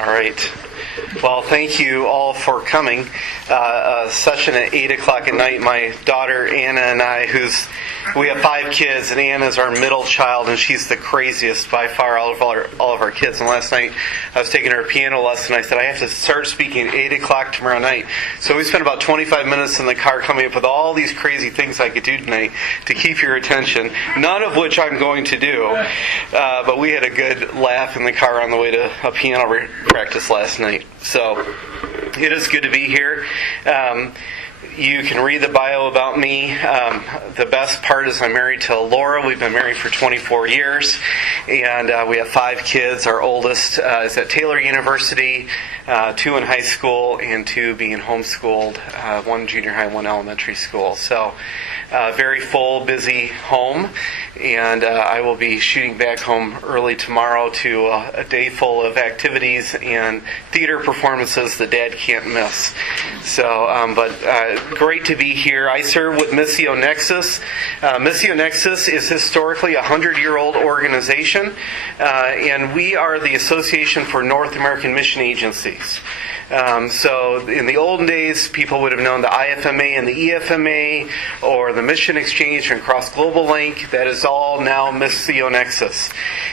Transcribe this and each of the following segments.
All right. Well, thank you all for coming. Session at 8 o'clock at night. My daughter Anna and I, we have 5 kids, and Anna's our middle child, and she's the craziest by far all of our kids. And last night I was taking her piano lesson. I said, I have to start speaking at 8 o'clock tomorrow night. So we spent about 25 minutes in the car coming up with all these crazy things I could do tonight to keep your attention, none of which I'm going to do. But we had a good laugh in the car on the way to a piano practice last night. So it is good to be here. You can read the bio about me. The best part is I'm married to Laura. We've been married for 24 years, and we have 5 kids. Our oldest is at Taylor University, 2 in high school, and 2 being homeschooled, 1 junior high, 1 elementary school. So very full, busy home, and I will be shooting back home early tomorrow to a day full of activities and theater performances that Dad can't miss. So, but great to be here. I serve with Missio Nexus. Missio Nexus is historically a 100-year-old organization, and we are the Association for North American Mission Agencies. So in the olden days, people would have known the IFMA and the EFMA, or the Mission Exchange and Cross Global Link. That is all now Missio Nexus.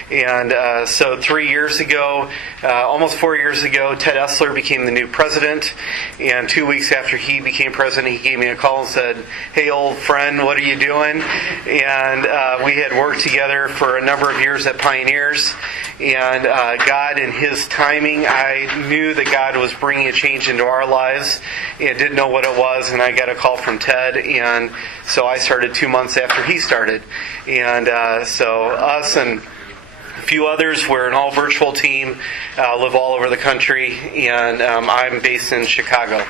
And so 3 years ago, almost 4 years ago, Ted Essler became the new president. And 2 weeks after he became president, he gave me a call and said, "Hey, old friend, what are you doing?" And we had worked together for a number of years at Pioneers. And God, in His timing, I knew that God was bringing a change into our lives, and didn't know what it was. And I got a call from Ted, and so I started 2 months after he started. And so us and a few others, we're an all-virtual team, live all over the country, and I'm based in Chicago.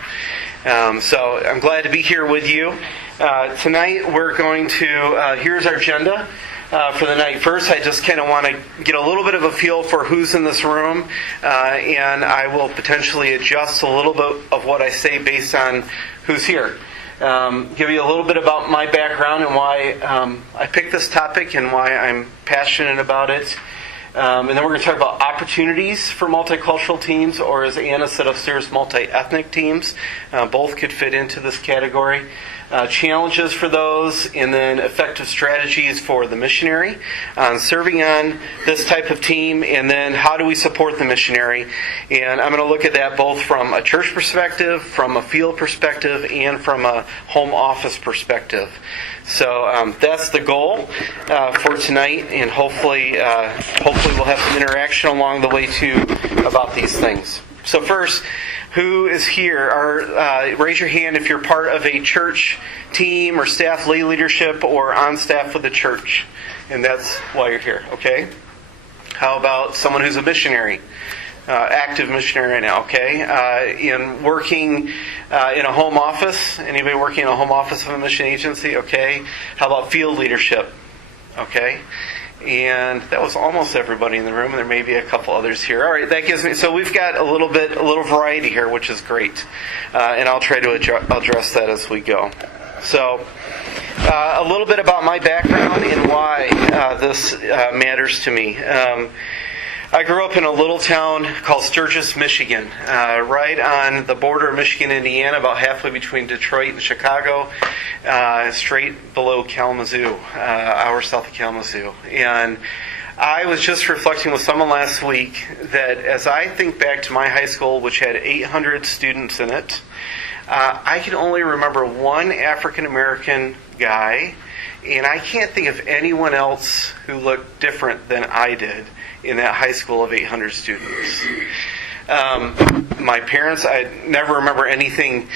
So I'm glad to be here with you. Tonight we're going to, here's our agenda. For the night. First, I just kind of want to get a little bit of a feel for who's in this room, and I will potentially adjust a little bit of what I say based on who's here. Give you a little bit about my background and why I picked this topic and why I'm passionate about it. And then we're going to talk about opportunities for multicultural teams, or as Anna said upstairs, multi-ethnic teams. Both could fit into this category. Challenges for those, and then effective strategies for the missionary serving on this type of team, and then how do we support the missionary. And I'm going to look at that both from a church perspective, from a field perspective, and from a home office perspective. So that's the goal for tonight, and hopefully we'll have some interaction along the way too about these things. So first, who is here? Raise your hand if you're part of a church team or staff lay leadership or on staff with the church. And that's why you're here, okay? How about someone who's a missionary? Active missionary right now, okay? In working in a home office? Anybody working in a home office of a mission agency? Okay. How about field leadership? Okay. And that was almost everybody in the room, and there may be a couple others here. All right, that gives me, so we've got a little variety here, which is great. And I'll try to address that as we go. So, a little bit about my background and why this matters to me. I grew up in a little town called Sturgis, Michigan, right on the border of Michigan, Indiana, about halfway between Detroit and Chicago, straight below Kalamazoo, hours south of Kalamazoo. And I was just reflecting with someone last week that as I think back to my high school, which had 800 students in it, I can only remember one African American guy, and I can't think of anyone else who looked different than I did in that high school of 800 students. My parents, I never remember anything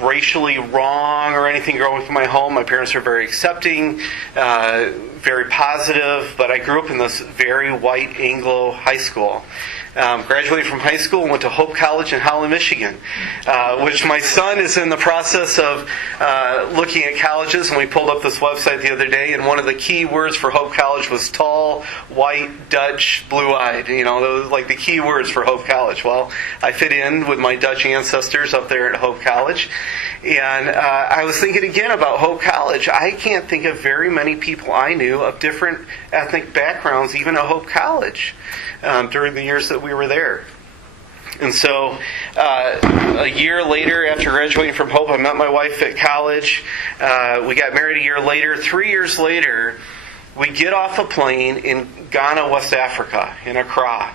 racially wrong or anything growing up in my home. My parents were very accepting, very positive, but I grew up in this very white Anglo high school. Graduated from high school and went to Hope College in Holland, Michigan, which my son is in the process of looking at colleges. And we pulled up this website the other day, and one of the key words for Hope College was tall, white, Dutch, blue-eyed. You know, those like the key words for Hope College. Well, I fit in with my Dutch ancestors up there at Hope College. And I was thinking again about Hope College. I can't think of very many people I knew of different ethnic backgrounds, even at Hope College, during the years that we were there. And so a year later, after graduating from Hope, I met my wife at college. We got married a year later. 3 years later, we get off a plane in Ghana, West Africa, in Accra.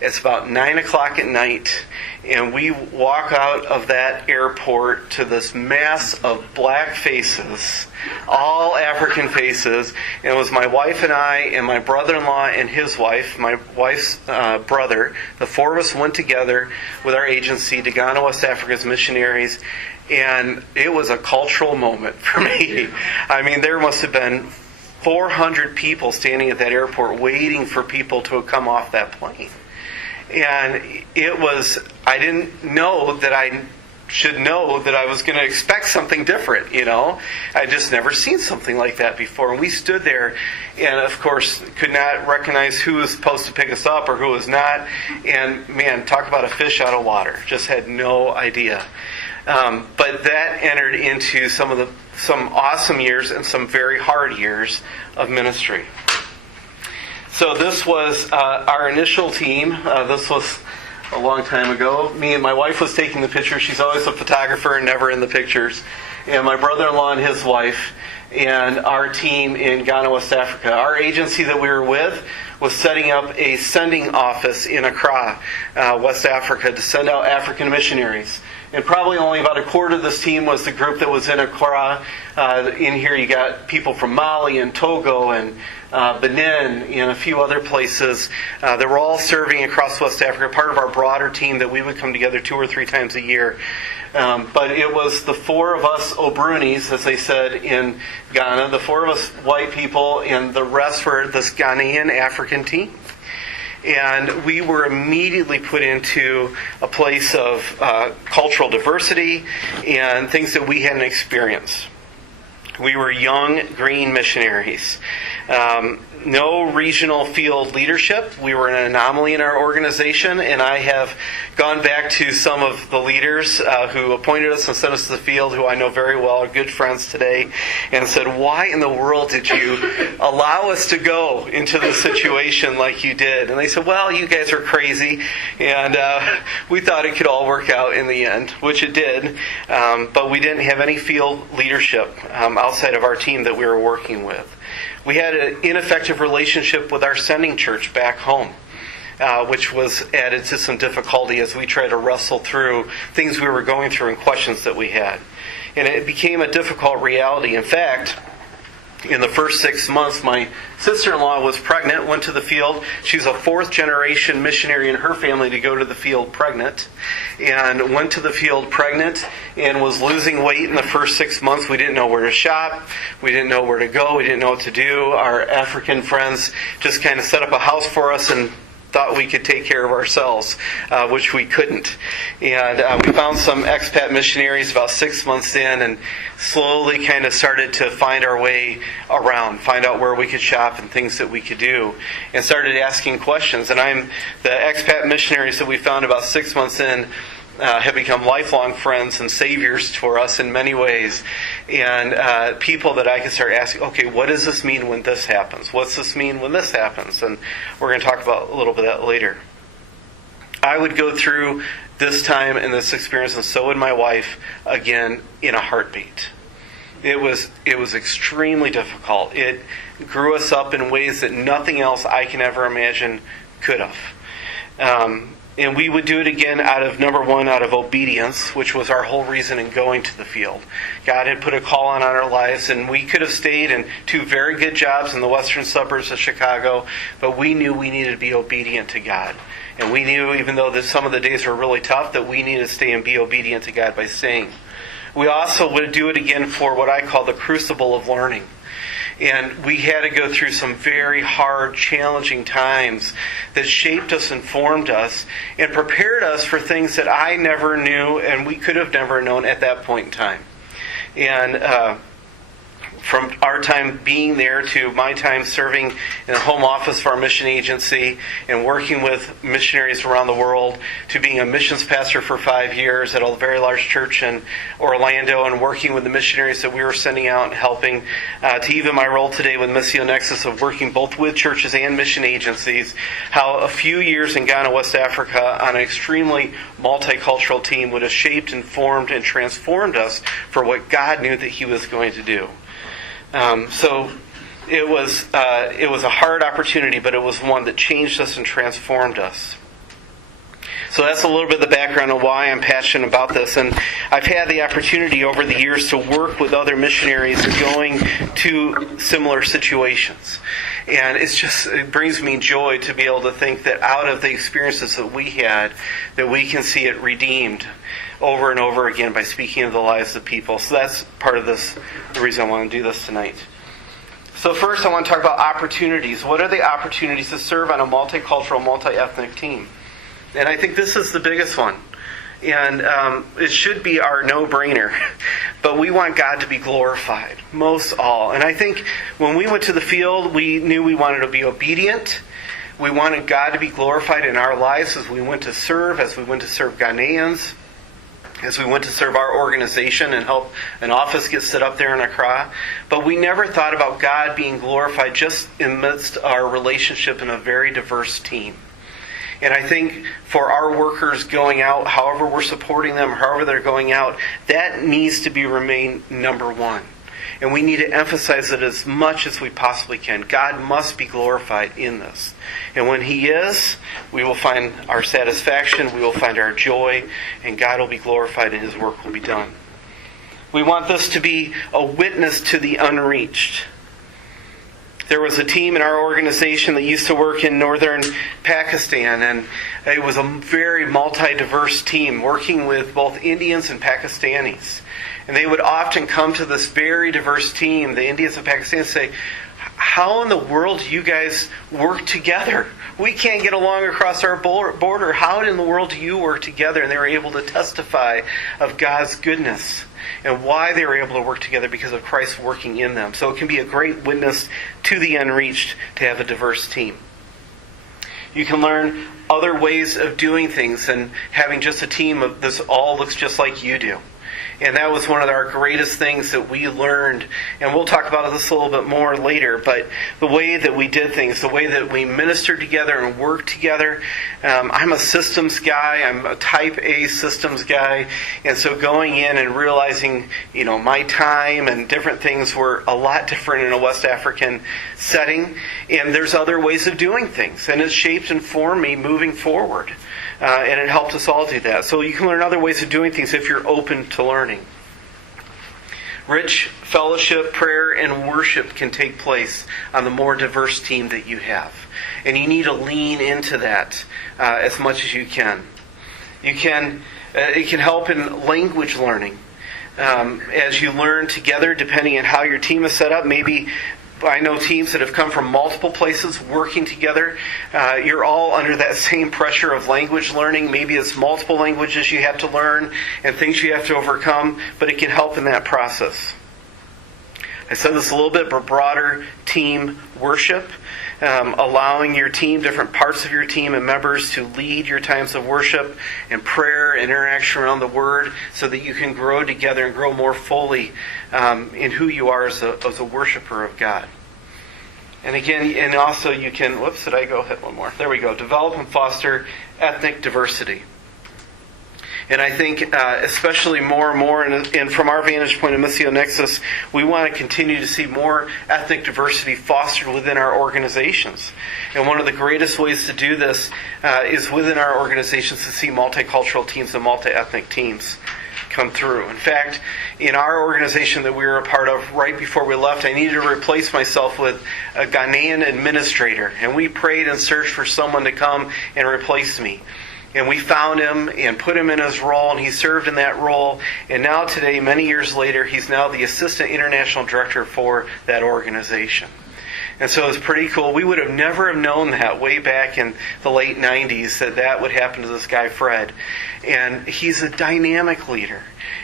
It's about 9 o'clock at night, and we walk out of that airport to this mass of black faces, all African faces. And it was my wife and I and my brother-in-law and his wife, my wife's brother. The four of us went together with our agency to Ghana, West Africa's missionaries, and it was a cultural moment for me. I mean, there must have been 400 people standing at that airport waiting for people to come off that plane. And it was, I didn't know that I should know that I was going to expect something different, you know. I'd just never seen something like that before. And we stood there and, of course, could not recognize who was supposed to pick us up or who was not. And, man, talk about a fish out of water. Just had no idea. But that entered into some awesome years and some very hard years of ministry. So this was our initial team. This was a long time ago. Me and my wife was taking the pictures. She's always a photographer and never in the pictures. And my brother-in-law and his wife and our team in Ghana, West Africa. Our agency that we were with was setting up a sending office in Accra, West Africa, to send out African missionaries. And probably only about a quarter of this team was the group that was in Accra. In here you got people from Mali and Togo and Benin and a few other places. They were all serving across West Africa, part of our broader team that we would come together 2 or 3 times a year. But it was the four of us Obrunis, as they said in Ghana, the four of us white people, and the rest were this Ghanaian African team. And we were immediately put into a place of cultural diversity and things that we hadn't experienced. We were young, green missionaries. No regional field leadership. We were an anomaly in our organization, and I have gone back to some of the leaders who appointed us and sent us to the field, who I know very well, are good friends today, and said, why in the world did you allow us to go into this situation like you did? And they said, well, you guys are crazy, and we thought it could all work out in the end, which it did, but we didn't have any field leadership outside of our team that we were working with. We had an ineffective relationship with our sending church back home, which was added to some difficulty as we tried to wrestle through things we were going through and questions that we had. And it became a difficult reality. In fact, in the first 6 months, my sister-in-law was pregnant, went to the field. She's a 4th-generation missionary in her family to go to the field pregnant, and went to the field pregnant and was losing weight in the first 6 months. We didn't know where to shop. We didn't know where to go. We didn't know what to do. Our African friends just kind of set up a house for us and thought we could take care of ourselves, which we couldn't. And we found some expat missionaries about 6 months in, and slowly kind of started to find our way around, find out where we could shop and things that we could do, and started asking questions. And the expat missionaries that we found about 6 months in have become lifelong friends and saviors for us in many ways. And people that I can start asking, okay, what does this mean when this happens? What's this mean when this happens? And we're going to talk about a little bit of that later. I would go through this time and this experience, and so would my wife, again, in a heartbeat. It was extremely difficult. It grew us up in ways that nothing else I can ever imagine could have. And we would do it again out of obedience, which was our whole reason in going to the field. God had put a call on our lives, and we could have stayed in 2 very good jobs in the western suburbs of Chicago, but we knew we needed to be obedient to God. And we knew, even though some of the days were really tough, that we needed to stay and be obedient to God by staying. We also would do it again for what I call the crucible of learning. And we had to go through some very hard, challenging times that shaped us and formed us and prepared us for things that I never knew and we could have never known at that point in time. And from our time being there to my time serving in the home office for our mission agency and working with missionaries around the world, to being a missions pastor for 5 years at a very large church in Orlando and working with the missionaries that we were sending out and helping, to even my role today with Missio Nexus of working both with churches and mission agencies, how a few years in Ghana, West Africa on an extremely multicultural team would have shaped, informed, and transformed us for what God knew that He was going to do. So it was a hard opportunity, but it was one that changed us and transformed us. So that's a little bit of the background of why I'm passionate about this. And I've had the opportunity over the years to work with other missionaries going to similar situations. And it brings me joy to be able to think that out of the experiences that we had, that we can see it redeemed over and over again by speaking of the lives of people. So that's part of this, the reason I want to do this tonight. So first I want to talk about opportunities. What are the opportunities to serve on a multicultural, multi-ethnic team? And I think this is the biggest one. And it should be our no-brainer. But we want God to be glorified, most all. And I think when we went to the field, we knew we wanted to be obedient. We wanted God to be glorified in our lives as we went to serve Ghanaians, as we went to serve our organization and help an office get set up there in Accra. But we never thought about God being glorified just amidst our relationship in a very diverse team. And I think for our workers going out, however we're supporting them, however they're going out, that needs to remain number one. And we need to emphasize it as much as we possibly can. God must be glorified in this. And when He is, we will find our satisfaction, we will find our joy, and God will be glorified and His work will be done. We want this to be a witness to the unreached. There was a team in our organization that used to work in northern Pakistan, and it was a very multi-diverse team working with both Indians and Pakistanis. And they would often come to this very diverse team, the Indians and Pakistanis, say, how in the world do you guys work together? We can't get along across our border. How in the world do you work together? And they were able to testify of God's goodness and why they were able to work together because of Christ working in them. So it can be a great witness to the unreached to have a diverse team. You can learn other ways of doing things and having just a team of this all looks just like you do. And that was one of our greatest things that we learned. And we'll talk about this a little bit more later. But the way that we did things, the way that we ministered together and worked together. I'm a systems guy. I'm a type A systems guy. And so going in and realizing, my time and different things were a lot different in a West African setting. And there's other ways of doing things. And it shaped and formed me moving forward. And it helped us all do that. So you can learn other ways of doing things if you're open to learning. Rich fellowship, prayer, and worship can take place on the more diverse team that you have. And you need to lean into that as much as you can. It can help in language learning. As you learn together, depending on how your team is set up, maybe I know teams that have come from multiple places working together. You're all under that same pressure of language learning. Maybe it's multiple languages you have to learn and things you have to overcome, but it can help in that process. I said this a little bit, but broader team worship, allowing your team, different parts of your team and members to lead your times of worship and prayer and interaction around the Word so that you can grow together and grow more fully in who you are as a worshiper of God. And again, and also you can, did I go hit one more? There we go. Develop and foster ethnic diversity. And I think especially more and more, and from our vantage point of Missio Nexus, we want to continue to see more ethnic diversity fostered within our organizations. And one of the greatest ways to do this is within our organizations to see multicultural teams and multi-ethnic teams come through. In fact, in our organization that we were a part of right before we left, I needed to replace myself with a Ghanaian administrator. And we prayed and searched for someone to come and replace me. And we found him and put him in his role, and he served in that role. And now today, many years later, he's now the Assistant International Director for that organization. And so it was pretty cool. We would have never have known that way back in the late 90s that would happen to this guy, Fred. And he's a dynamic leader.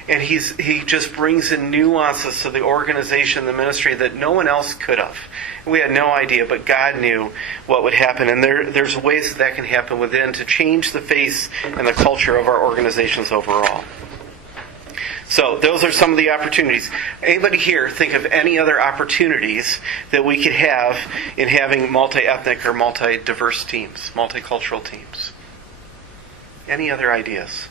And he just brings in nuances to the organization, the ministry that no one else could have. We had no idea, but God knew what would happen. And there's ways that can happen within to change the face and the culture of our organizations overall. So those are some of the opportunities. Anybody here think of any other opportunities that we could have in having multi-ethnic or multi-diverse teams, multicultural teams? Any other ideas?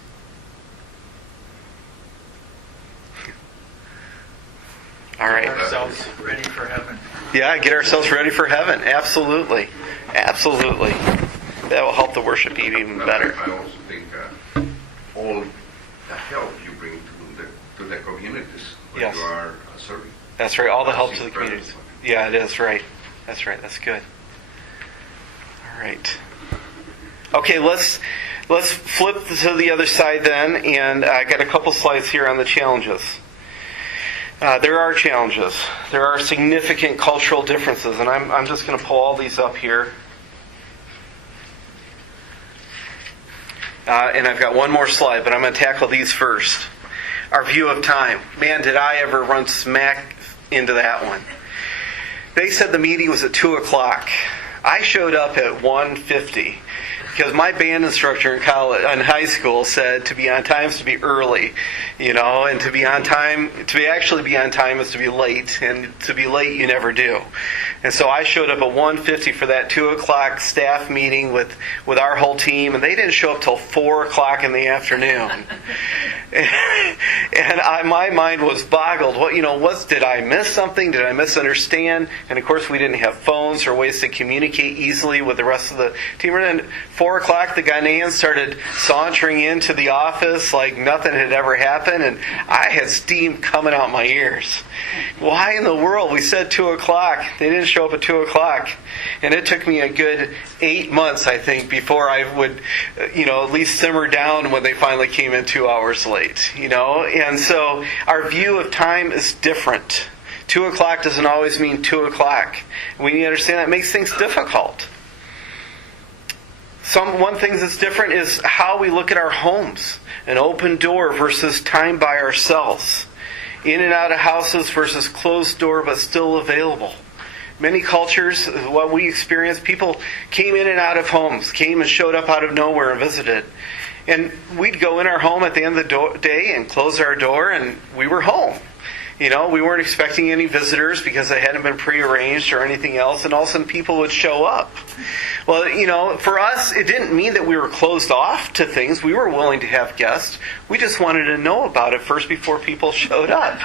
All right. Get ourselves ready for heaven. Yeah, get ourselves ready for heaven. Absolutely. Absolutely. That will help the worship be even better. I also think all the help you bring to the communities where Yes. you are serving. That's right. All the help to the communities. Yeah, it is right. That's right. That's good. All right. Okay, let's flip to the other side then, and I got a couple slides here on the challenges. There are challenges. There are significant cultural differences, and I'm just going to pull all these up here. And I've got one more slide, but I'm going to tackle these first. Our view of time. Man, did I ever run smack into that one. They said the meeting was at 2 o'clock. I showed up at 1:50 because my band instructor in high school said to be on time is to be early, and to be on time, actually be on time is to be late, and to be late you never do. And so I showed up at 1:50 for that 2 o'clock staff meeting with our whole team, and they didn't show up till 4 o'clock in the afternoon. And my mind was boggled. Did I miss something? Did I misunderstand? And of course we didn't have phones or ways to communicate easily with the rest of the team. And then 4 o'clock, the Ghanaians started sauntering into the office like nothing had ever happened, and I had steam coming out my ears. Why in the world? We said 2 o'clock. They didn't show up at 2 o'clock. And it took me a good 8 months, I think, before I would, at least simmer down when they finally came in 2 hours late. And so our view of time is different. 2 o'clock doesn't always mean 2 o'clock. We need to understand that makes things difficult. One thing that's different is how we look at our homes. An open door versus time by ourselves. In and out of houses versus closed door but still available. Many cultures, what we experienced, people came in and out of homes, came and showed up out of nowhere and visited. And we'd go in our home at the end of the day and close our door, and we were home. We weren't expecting any visitors because they hadn't been prearranged or anything else, and all of a sudden people would show up. Well, for us, it didn't mean that we were closed off to things. We were willing to have guests. We just wanted to know about it first before people showed up.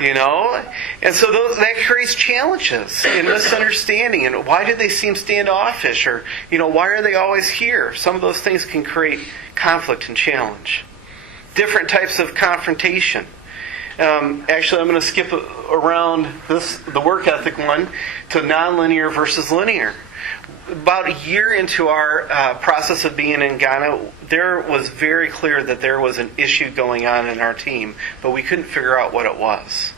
And so that creates challenges and misunderstanding. And why did they seem standoffish? Or, why are they always here? Some of those things can create conflict and challenge. Different types of confrontation. Actually, I'm going to skip around the work ethic one to nonlinear versus linear. About a year into our process of being in Ghana, there was very clear that there was an issue going on in our team, but we couldn't figure out what it was.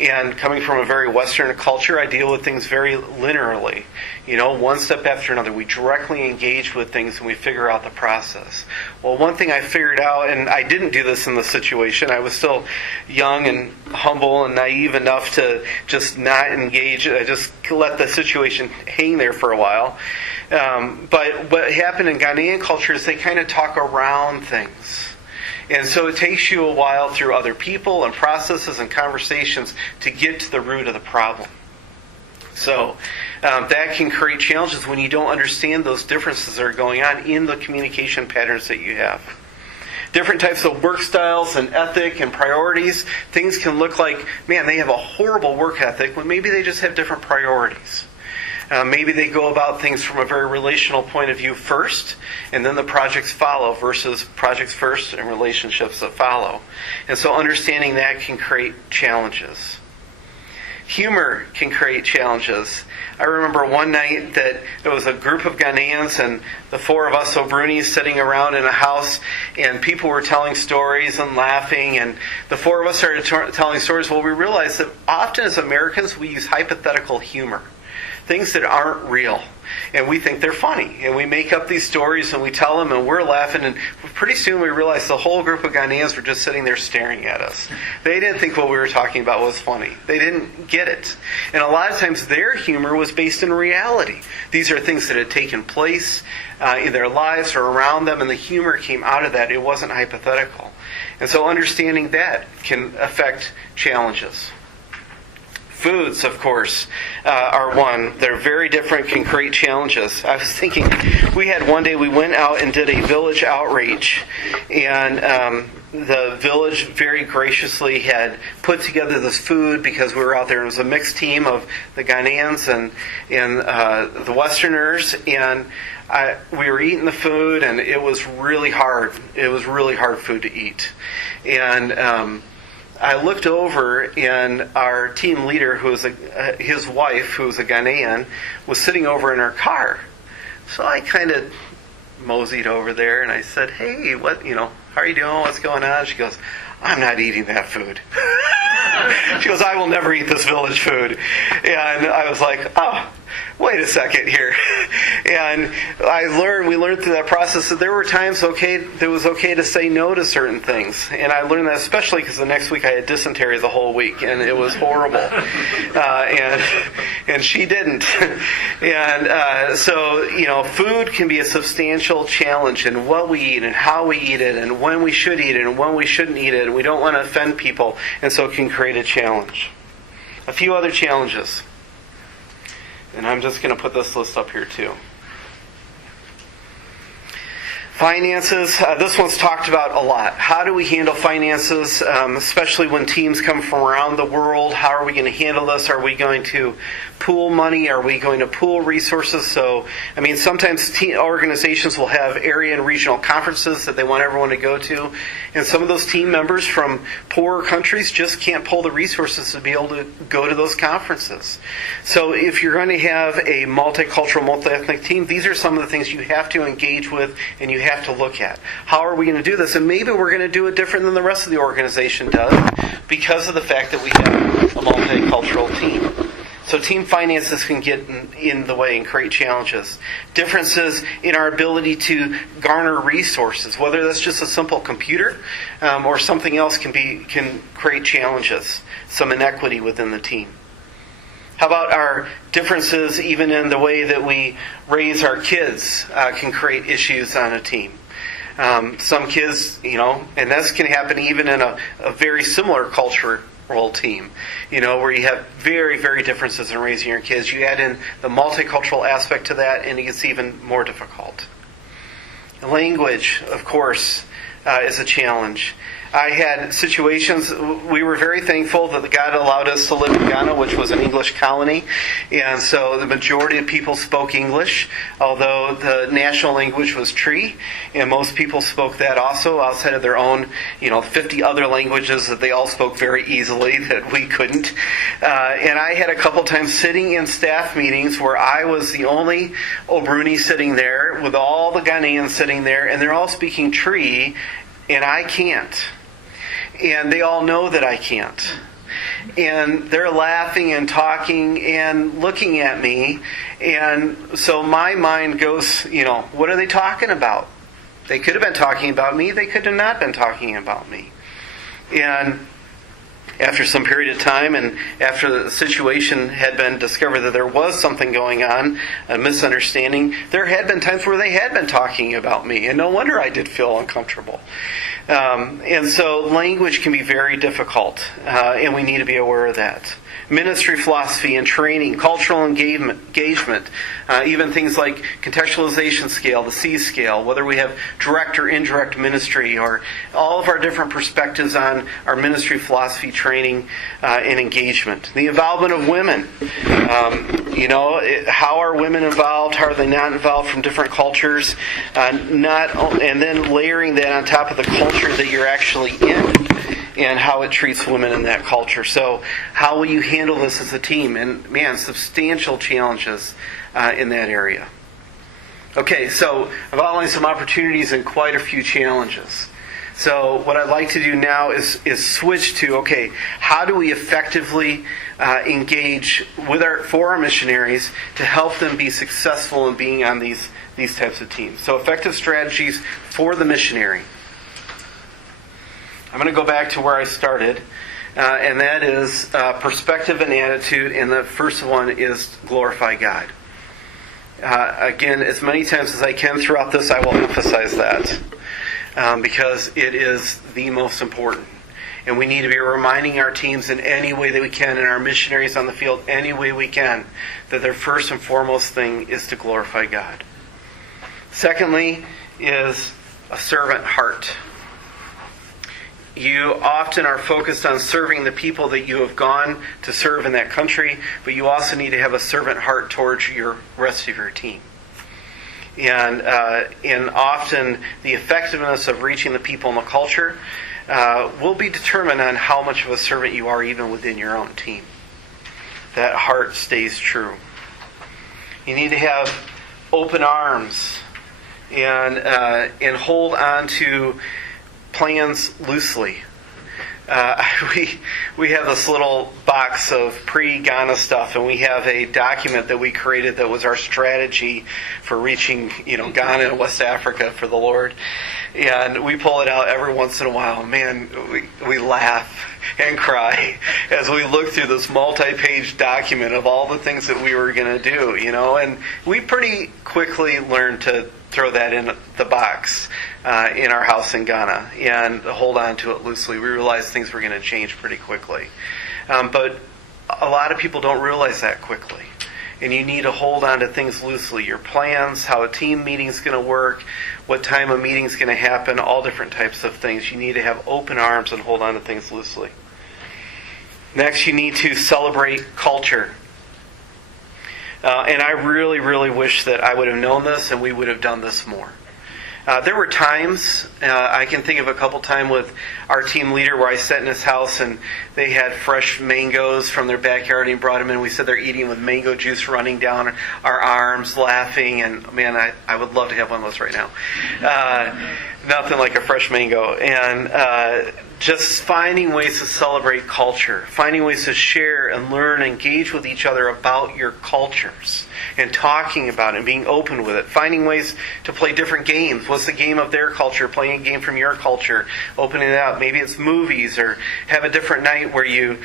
And coming from a very Western culture, I deal with things very linearly. One step after another. We directly engage with things and we figure out the process. Well, one thing I figured out, and I didn't do this in the situation, I was still young and humble and naive enough to just not engage. I just let the situation hang there for a while. But what happened in Ghanaian culture is they kind of talk around things. And so it takes you a while through other people and processes and conversations to get to the root of the problem. So that can create challenges when you don't understand those differences that are going on in the communication patterns that you have. Different types of work styles and ethic and priorities. Things can look like, man, they have a horrible work ethic when maybe they just have different priorities. Maybe they go about things from a very relational point of view first, and then the projects follow versus projects first and relationships that follow. And so understanding that can create challenges. Humor can create challenges. I remember one night that there was a group of Ghanaians and the four of us O'Brunis sitting around in a house, and people were telling stories and laughing, and the four of us started telling stories. Well, we realized that often as Americans we use hypothetical humor. things that aren't real. And we think they're funny. And we make up these stories and we tell them and we're laughing. And pretty soon we realize the whole group of Ghanaians were just sitting there staring at us. They didn't think what we were talking about was funny. They didn't get it. And a lot of times their humor was based in reality. These are things that had taken place in their lives or around them, and the humor came out of that. It wasn't hypothetical. And so understanding that can affect challenges. Foods, of course, are one. They're very different, can create challenges. I was thinking, we had one day we went out and did a village outreach, and the village very graciously had put together this food because we were out there. It was a mixed team of the Ghanaians and the Westerners, and we were eating the food, and it was really hard. It was really hard food to eat. And I looked over, and our team leader, who was his wife, who was a Ghanaian, was sitting over in her car. So I kind of moseyed over there, and I said, "Hey, how are you doing? What's going on?" She goes, "I'm not eating that food." She goes, "I will never eat this village food." And I was like, "Oh, wait a second here." And we learned through that process that there were times it was okay to say no to certain things. And I learned that especially because the next week I had dysentery the whole week, and it was horrible. And she didn't. And so, food can be a substantial challenge in what we eat and how we eat it and when we should eat it and when we shouldn't eat it. And we don't want to offend people, and so it can create a challenge. A few other challenges. And I'm just going to put this list up here too. Finances. This one's talked about a lot. How do we handle finances, especially when teams come from around the world? How are we going to handle this? Are we going to pool money? Are we going to pool resources? Sometimes organizations will have area and regional conferences that they want everyone to go to. And some of those team members from poorer countries just can't pull the resources to be able to go to those conferences. So if you're going to have a multicultural, multi-ethnic team, these are some of the things you have to engage with and you have to look at. How are we going to do this? And maybe we're going to do it different than the rest of the organization does because of the fact that we have a multicultural team. So team finances can get in the way and create challenges. Differences in our ability to garner resources, whether that's just a simple computer or something else, can create challenges. Some inequity within the team. How about our differences even in the way that we raise our kids can create issues on a team. Some kids, and this can happen even in a very similar cultural team, where you have very, very differences in raising your kids. You add in the multicultural aspect to that, and it gets even more difficult. Language, of course, is a challenge. I had situations, we were very thankful that God allowed us to live in Ghana, which was an English colony. And so the majority of people spoke English, although the national language was Tree. And most people spoke that also outside of their own, 50 other languages that they all spoke very easily that we couldn't. And I had a couple times sitting in staff meetings where I was the only Obruni sitting there with all the Ghanaians sitting there, and they're all speaking Tree, and I can't. And they all know that I can't. And they're laughing and talking and looking at me. And so my mind goes, what are they talking about? They could have been talking about me. They could have not been talking about me. And after some period of time, and after the situation had been discovered that there was something going on, a misunderstanding, there had been times where they had been talking about me, and no wonder I did feel uncomfortable. And so language can be very difficult, and we need to be aware of that. Ministry philosophy and training, cultural engagement, even things like contextualization scale, the C scale, whether we have direct or indirect ministry, or all of our different perspectives on our ministry philosophy, training, and engagement. The involvement of women. How are women involved? How are they not involved from different cultures? And then layering that on top of the culture that you're actually in, and how it treats women in that culture. So how will you handle this as a team? And substantial challenges in that area. Okay, so I've outlined some opportunities and quite a few challenges. So what I'd like to do now is switch to, okay, how do we effectively engage for our missionaries to help them be successful in being on these types of teams? So effective strategies for the missionary. I'm going to go back to where I started, and that is perspective and attitude, and the first one is glorify God. Again, as many times as I can throughout this, I will emphasize that because it is the most important. And we need to be reminding our teams in any way that we can, and our missionaries on the field any way we can, that their first and foremost thing is to glorify God. Secondly is a servant heart. You often are focused on serving the people that you have gone to serve in that country, but you also need to have a servant heart towards your rest of your team. And often the effectiveness of reaching the people in the culture will be determined on how much of a servant you are even within your own team. That heart stays true. You need to have open arms and hold on to plans loosely. We have this little box of pre-Ghana stuff, and we have a document that we created that was our strategy for reaching, Ghana and West Africa for the Lord. And we pull it out every once in a while. Man, we laugh and cry as we look through this multi-page document of all the things that we were going to do, And we pretty quickly learned to throw that in the box in our house in Ghana and hold on to it loosely. We realized things were going to change pretty quickly. But a lot of people don't realize that quickly. And you need to hold on to things loosely. Your plans, how a team meeting's going to work, what time a meeting's going to happen, all different types of things. You need to have open arms and hold on to things loosely. Next, you need to celebrate culture. And I really, really wish that I would have known this and we would have done this more. There were times, I can think of a couple times with our team leader where I sat in his house and they had fresh mangoes from their backyard and he brought them in. We said they're eating with mango juice running down our arms, laughing, and man, I would love to have one of those right now. Nothing like a fresh mango. And just finding ways to celebrate culture, finding ways to share and learn, engage with each other about your cultures, and talking about it and being open with it. Finding ways to play different games. What's the game of their culture? Playing a game from your culture. Opening it up. Maybe it's movies, or have a different night where you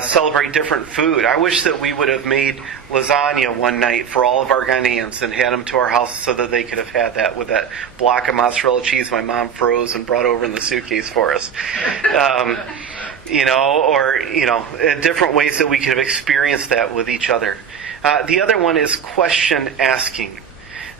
celebrate different food. I wish that we would have made lasagna one night for all of our Ghanaians and had them to our house so that they could have had that with that block of mozzarella cheese my mom froze and brought over in the suitcase for us. Different ways that we could have experienced that with each other. The other one is question asking.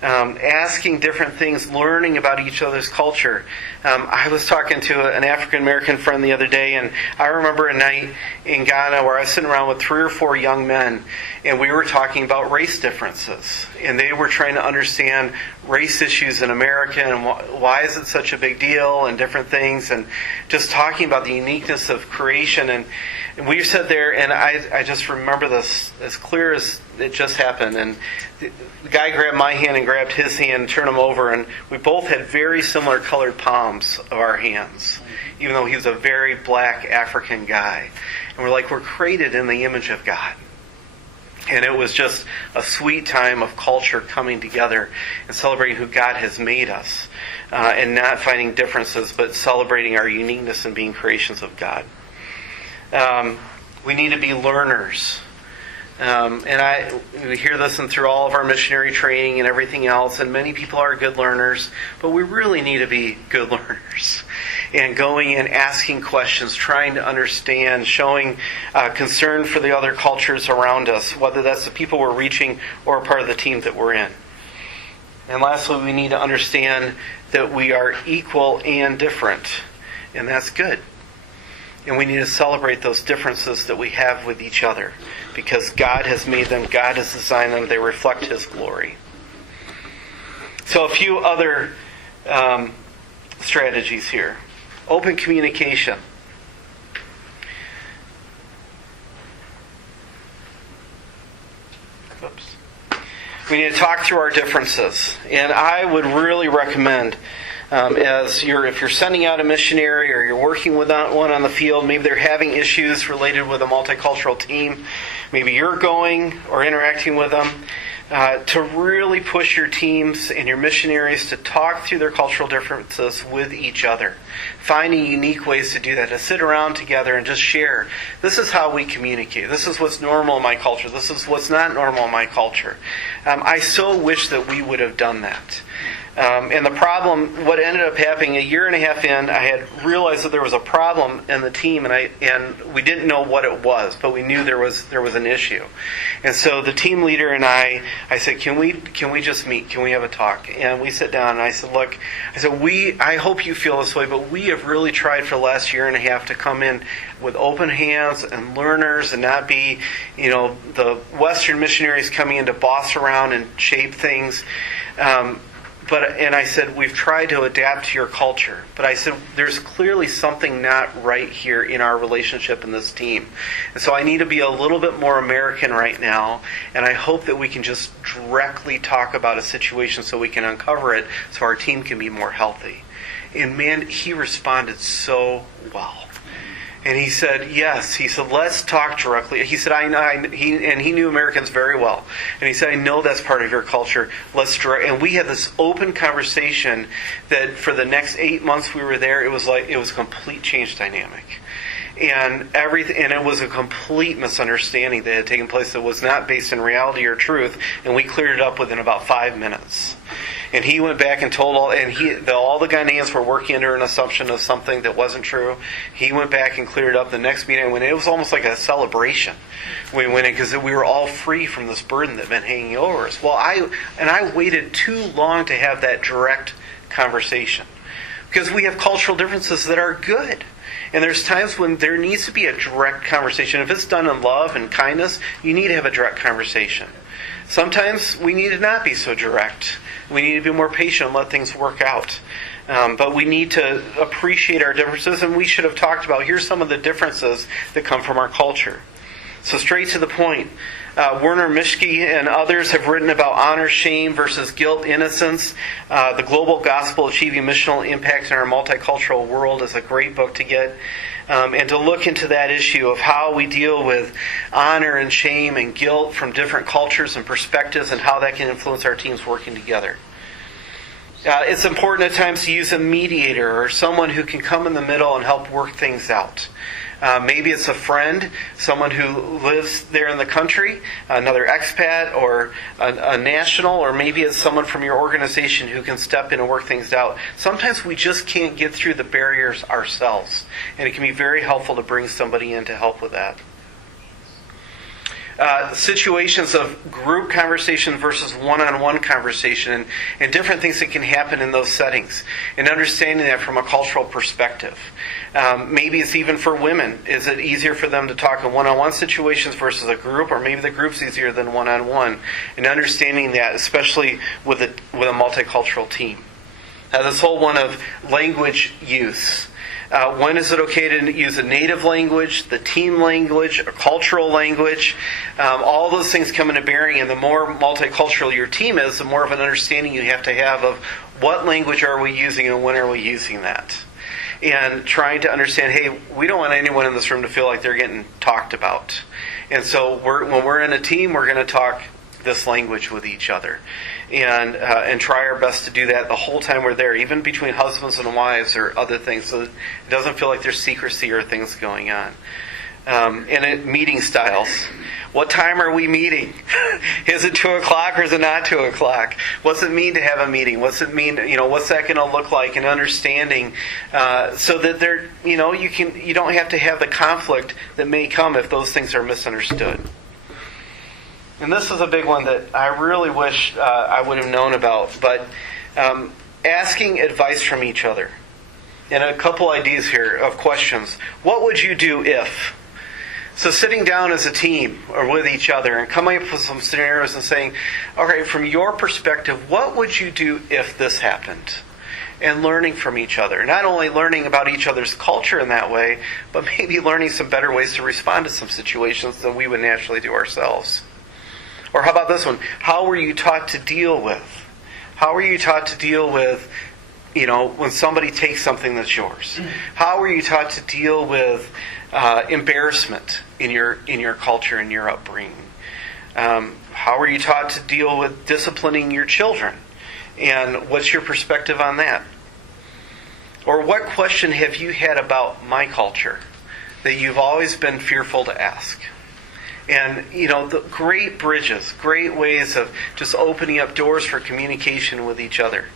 Asking different things, learning about each other's culture. I was talking to an African American friend the other day, and I remember a night in Ghana where I was sitting around with 3 or 4 young men, and we were talking about race differences. And they were trying to understand race issues in America and why is it such a big deal and different things, and just talking about the uniqueness of creation. And we sat there, and I just remember this as clear as it just happened. And the guy grabbed my hand and grabbed his hand and turned him over, and we both had very similar colored palms of our hands, even though he was a very black African guy. And we're like, we're created in the image of God. And it was just a sweet time of culture coming together and celebrating who God has made us, and not finding differences, but celebrating our uniqueness and being creations of God. We need to be learners. We hear this through all of our missionary training and everything else, and many people are good learners, but we really need to be good learners. And going and asking questions, trying to understand, showing concern for the other cultures around us, whether that's the people we're reaching or a part of the team that we're in. And lastly, we need to understand that we are equal and different, and that's good. And we need to celebrate those differences that we have with each other, because God has made them, God has designed them, they reflect His glory. So a few other strategies here. Open communication. We need to talk through our differences. And I would really recommend if you're sending out a missionary or you're working with one on the field, maybe they're having issues related with a multicultural team. Maybe you're going or interacting with them. To really push your teams and your missionaries to talk through their cultural differences with each other. Finding unique ways to do that, to sit around together and just share. This is how we communicate. This is what's normal in my culture. This is what's not normal in my culture. I so wish that we would have done that. And the problem, what ended up happening, a year and a half in, I had realized that there was a problem in the team, and we didn't know what it was, but we knew there was an issue. And so the team leader and I said, can we just meet? Can we have a talk? And we sat down, and I said, look, I hope you feel this way, but we have really tried for the last year and a half to come in with open hands and learners and not be, the Western missionaries coming in to boss around and shape things. And I said, we've tried to adapt to your culture. But I said, there's clearly something not right here in our relationship in this team. And so I need to be a little bit more American right now. And I hope that we can just directly talk about a situation so we can uncover it so our team can be more healthy. And man, he responded so well. And he said, yes. He said, let's talk directly. He said, he knew Americans very well. And he said, I know that's part of your culture. And we had this open conversation that for the next 8 months we were there, it was a complete change dynamic. And it was a complete misunderstanding that had taken place that was not based in reality or truth. And we cleared it up within about 5 minutes. And he went back and told all the Ghanaians were working under an assumption of something that wasn't true. He went back and cleared it up. The next meeting, when it was almost like a celebration, we went in because we were all free from this burden that had been hanging over us. Well, I waited too long to have that direct conversation because we have cultural differences that are good. And there's times when there needs to be a direct conversation. If it's done in love and kindness, you need to have a direct conversation. Sometimes we need to not be so direct. We need to be more patient and let things work out. But we need to appreciate our differences, and we should have talked about, here's some of the differences that come from our culture. So straight to the point. Werner Mischke and others have written about honor, shame versus guilt, innocence. The Global Gospel Achieving Missional Impact in Our Multicultural World is a great book to get. And to look into that issue of how we deal with honor and shame and guilt from different cultures and perspectives and how that can influence our teams working together. It's important at times to use a mediator or someone who can come in the middle and help work things out. Maybe it's a friend, someone who lives there in the country, another expat or a national, or maybe it's someone from your organization who can step in and work things out. Sometimes we just can't get through the barriers ourselves, and it can be very helpful to bring somebody in to help with that. Situations of group conversation versus one-on-one conversation and different things that can happen in those settings, and understanding that from a cultural perspective. Maybe it's even for women. Is it easier for them to talk in one-on-one situations versus a group, or maybe the group's easier than one-on-one? And understanding that, especially with a multicultural team. This whole one of language use. When is it okay to use a native language, the team language, a cultural language? All those things come into bearing, and the more multicultural your team is, the more of an understanding you have to have of what language are we using and when are we using that. And trying to understand, hey, we don't want anyone in this room to feel like they're getting talked about. And so when we're in a team, we're going to talk this language with each other. And try our best to do that the whole time we're there, even between husbands and wives or other things, so it doesn't feel like there's secrecy or things going on. And meeting styles. What time are we meeting? Is it 2 o'clock or is it not 2 o'clock? What's it mean to have a meeting? What's it mean? What's that going to look like? And understanding, so that there, you don't have to have the conflict that may come if those things are misunderstood. And this is a big one that I really wish I would have known about. But asking advice from each other. And a couple ideas here of questions. What would you do if? So sitting down as a team or with each other and coming up with some scenarios and saying, all right, from your perspective, what would you do if this happened? And learning from each other. Not only learning about each other's culture in that way, but maybe learning some better ways to respond to some situations than we would naturally do ourselves. Or how about this one? How were you taught to deal with? How were you taught to deal with when somebody takes something that's yours? How were you taught to deal with embarrassment in your culture, in your upbringing? How were you taught to deal with disciplining your children? And what's your perspective on that? Or what question have you had about my culture that you've always been fearful to ask? And, the great bridges, great ways of just opening up doors for communication with each other.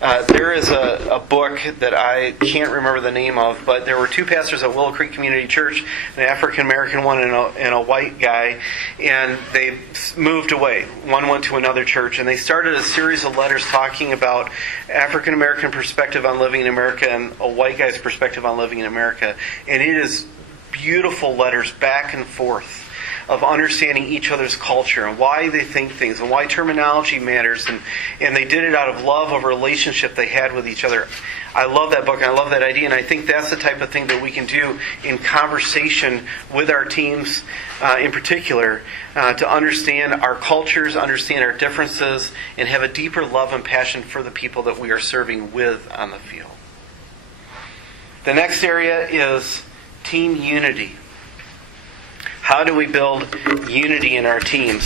There is a book that I can't remember the name of, but there were two pastors at Willow Creek Community Church, an African-American one and a white guy, and they moved away. One went to another church, and they started a series of letters talking about African-American perspective on living in America and a white guy's perspective on living in America. And it is beautiful letters back and forth of understanding each other's culture and why they think things and why terminology matters. And they did it out of love of a relationship they had with each other. I love that book and I love that idea, and I think that's the type of thing that we can do in conversation with our teams in particular, to understand our cultures, understand our differences, and have a deeper love and passion for the people that we are serving with on the field. The next area is team unity. How do we build unity in our teams?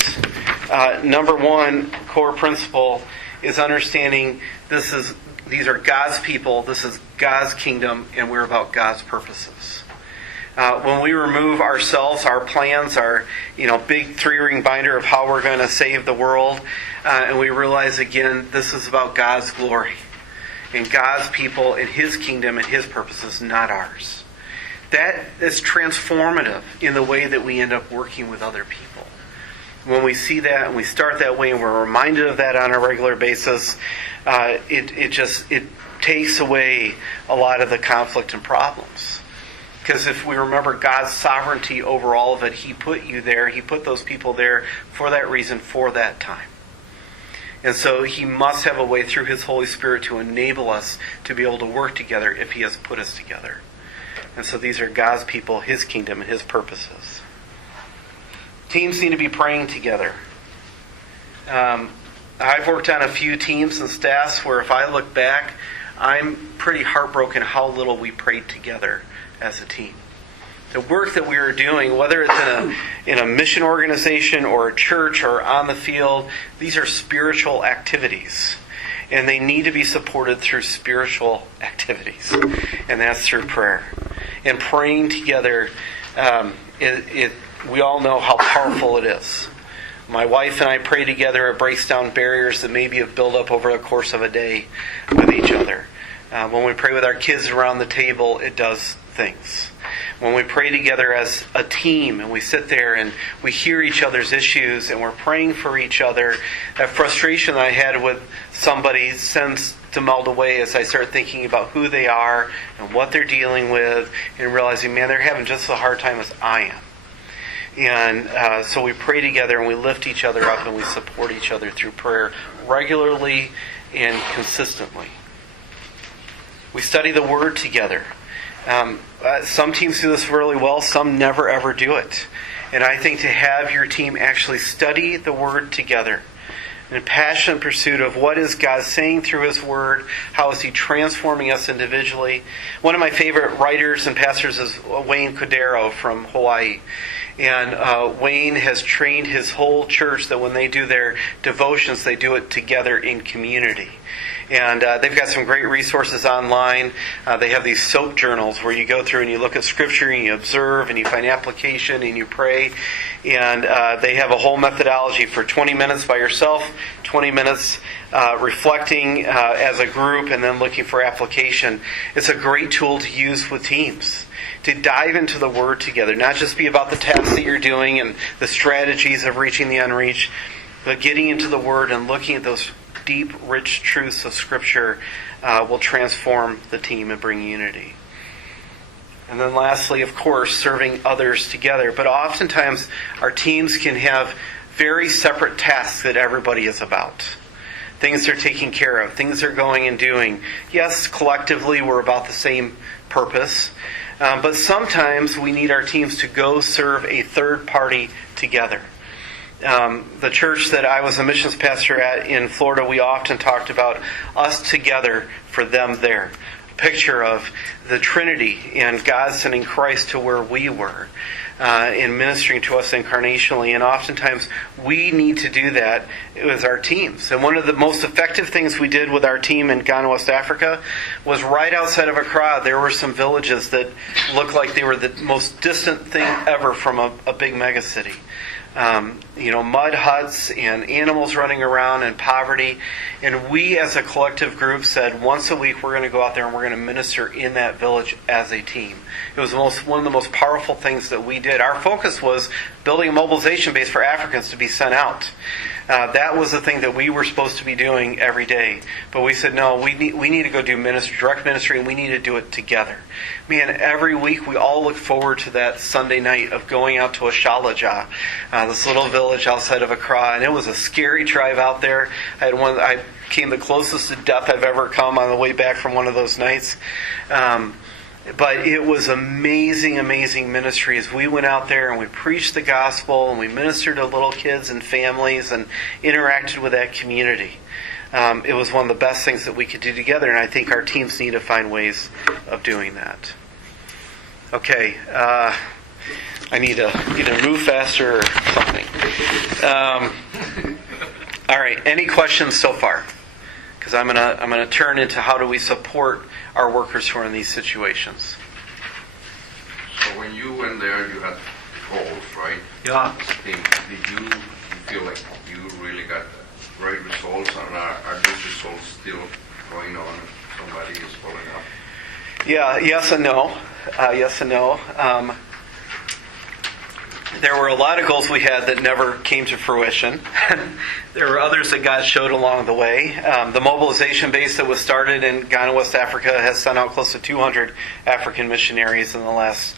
Number one core principle is understanding these are God's people, this is God's kingdom, and we're about God's purposes. When we remove ourselves, our plans, our big three-ring binder of how we're going to save the world, and we realize again this is about God's glory and God's people and His kingdom and His purposes, not ours. That is transformative in the way that we end up working with other people. When we see that and we start that way and we're reminded of that on a regular basis, it takes away a lot of the conflict and problems. Because if we remember God's sovereignty over all of it, He put you there, He put those people there for that reason, for that time. And so He must have a way through His Holy Spirit to enable us to be able to work together if He has put us together. And so these are God's people, His kingdom, and His purposes. Teams need to be praying together. I've worked on a few teams and staffs where if I look back, I'm pretty heartbroken how little we prayed together as a team. The work that we are doing, whether it's in a mission organization or a church or on the field, these are spiritual activities. And they need to be supported through spiritual activities. And that's through prayer. And praying together, we all know how powerful it is. My wife and I pray together. It breaks down barriers that maybe have built up over the course of a day with each other. When we pray with our kids around the table, it does things. When we pray together as a team and we sit there and we hear each other's issues and we're praying for each other, that frustration that I had with somebody tends to melt away as I start thinking about who they are and what they're dealing with and realizing, man, they're having just as hard time as I am. And so we pray together and we lift each other up and we support each other through prayer regularly and consistently. We study the Word together. Some teams do this really well, some never ever do it. And I think to have your team actually study the Word together in passionate pursuit of what is God saying through His Word, how is He transforming us individually. One of my favorite writers and pastors is Wayne Cordero from Hawaii. And Wayne has trained his whole church that when they do their devotions, they do it together in community. And they've got some great resources online. They have these soap journals where you go through and you look at Scripture and you observe and you find application and you pray. And they have a whole methodology for 20 minutes by yourself, 20 minutes reflecting as a group, and then looking for application. It's a great tool to use with teams. To dive into the Word together, not just be about the tasks that you're doing and the strategies of reaching the unreached, but getting into the Word and looking at those deep, rich truths of Scripture will transform the team and bring unity. And then lastly, of course, serving others together. But oftentimes, our teams can have very separate tasks that everybody is about. Things they're taking care of, things they're going and doing. Yes, collectively, we're about the same purpose. But sometimes we need our teams to go serve a third party together. The church that I was a missions pastor at in Florida, we often talked about us together for them there. A picture of the Trinity and God sending Christ to where we were in ministering to us incarnationally. And oftentimes we need to do that with our teams. And one of the most effective things we did with our team in Ghana, West Africa, was right outside of Accra, there were some villages that looked like they were the most distant thing ever from a big megacity. Mud huts and animals running around and poverty. And we as a collective group said once a week we're going to go out there and we're going to minister in that village as a team. It was one of the most powerful things that we did. Our focus was building a mobilization base for Africans to be sent out. That was the thing that we were supposed to be doing every day. But we said, no, we need to go do direct ministry, and we need to do it together. Man, every week we all look forward to that Sunday night of going out to Ashalaja, this little village outside of Accra. And it was a scary drive out there. I came the closest to death I've ever come on the way back from one of those nights. But it was amazing, amazing ministry as we went out there and we preached the gospel and we ministered to little kids and families and interacted with that community. It was one of the best things that we could do together, and I think our teams need to find ways of doing that. Okay, I need to either move faster or something. All right, any questions so far? Because I'm gonna turn into how do we support our workers who are in these situations. So when you went there, you had goals, right? Yeah. Did you feel like you really got great results, and are those results still going on? Somebody is following up? Yeah. Yes and no. Yes and no. There were a lot of goals we had that never came to fruition. There were others that God showed along the way. The mobilization base that was started in Ghana, West Africa, has sent out close to 200 African missionaries in the last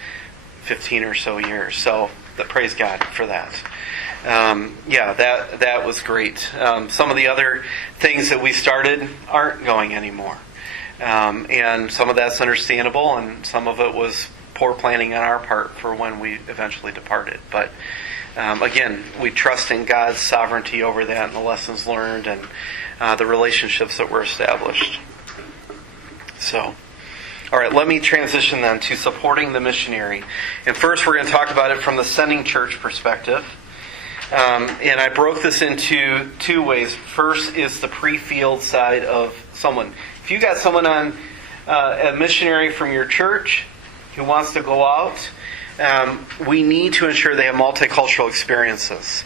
15 or so years. So praise God for that. That was great. Some of the other things that we started aren't going anymore. And some of that's understandable, and some of it was poor planning on our part for when we eventually departed. But again, we trust in God's sovereignty over that and the lessons learned and the relationships that were established. So, all right, let me transition then to supporting the missionary. And first we're going to talk about it from the sending church perspective. And I broke this into two ways. First is the pre-field side of someone. If you got someone on a missionary from your church who wants to go out, we need to ensure they have multicultural experiences.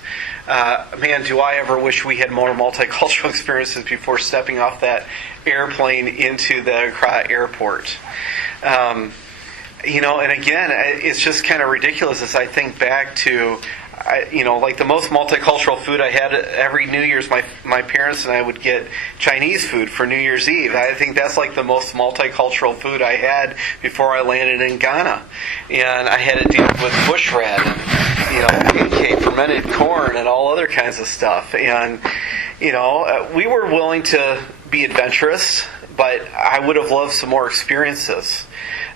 Man, do I ever wish we had more multicultural experiences before stepping off that airplane into the Accra airport. And again, it's just kind of ridiculous as I think back to, like the most multicultural food I had every New Year's, my parents and I would get Chinese food for New Year's Eve. I think that's like the most multicultural food I had before I landed in Ghana. And I had to deal with bush rat and, pancake, fermented corn, and all other kinds of stuff. And, we were willing to be adventurous, but I would have loved some more experiences.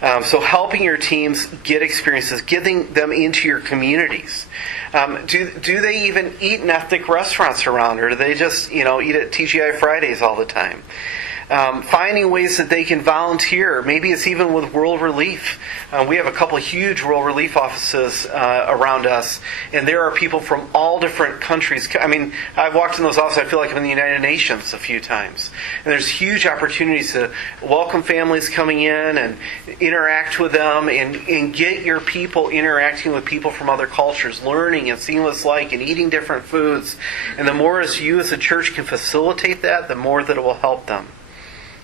So helping your teams get experiences, getting them into your communities. Do they even eat in ethnic restaurants around, or do they just eat at TGI Fridays all the time? Finding ways that they can volunteer. Maybe it's even with World Relief. We have a couple of huge World Relief offices around us, and there are people from all different countries. I mean, I've walked in those offices, I feel like I'm in the United Nations a few times. And there's huge opportunities to welcome families coming in and interact with them and get your people interacting with people from other cultures, learning and seeing what it's like and eating different foods. And the more as you as a church can facilitate that, the more that it will help them.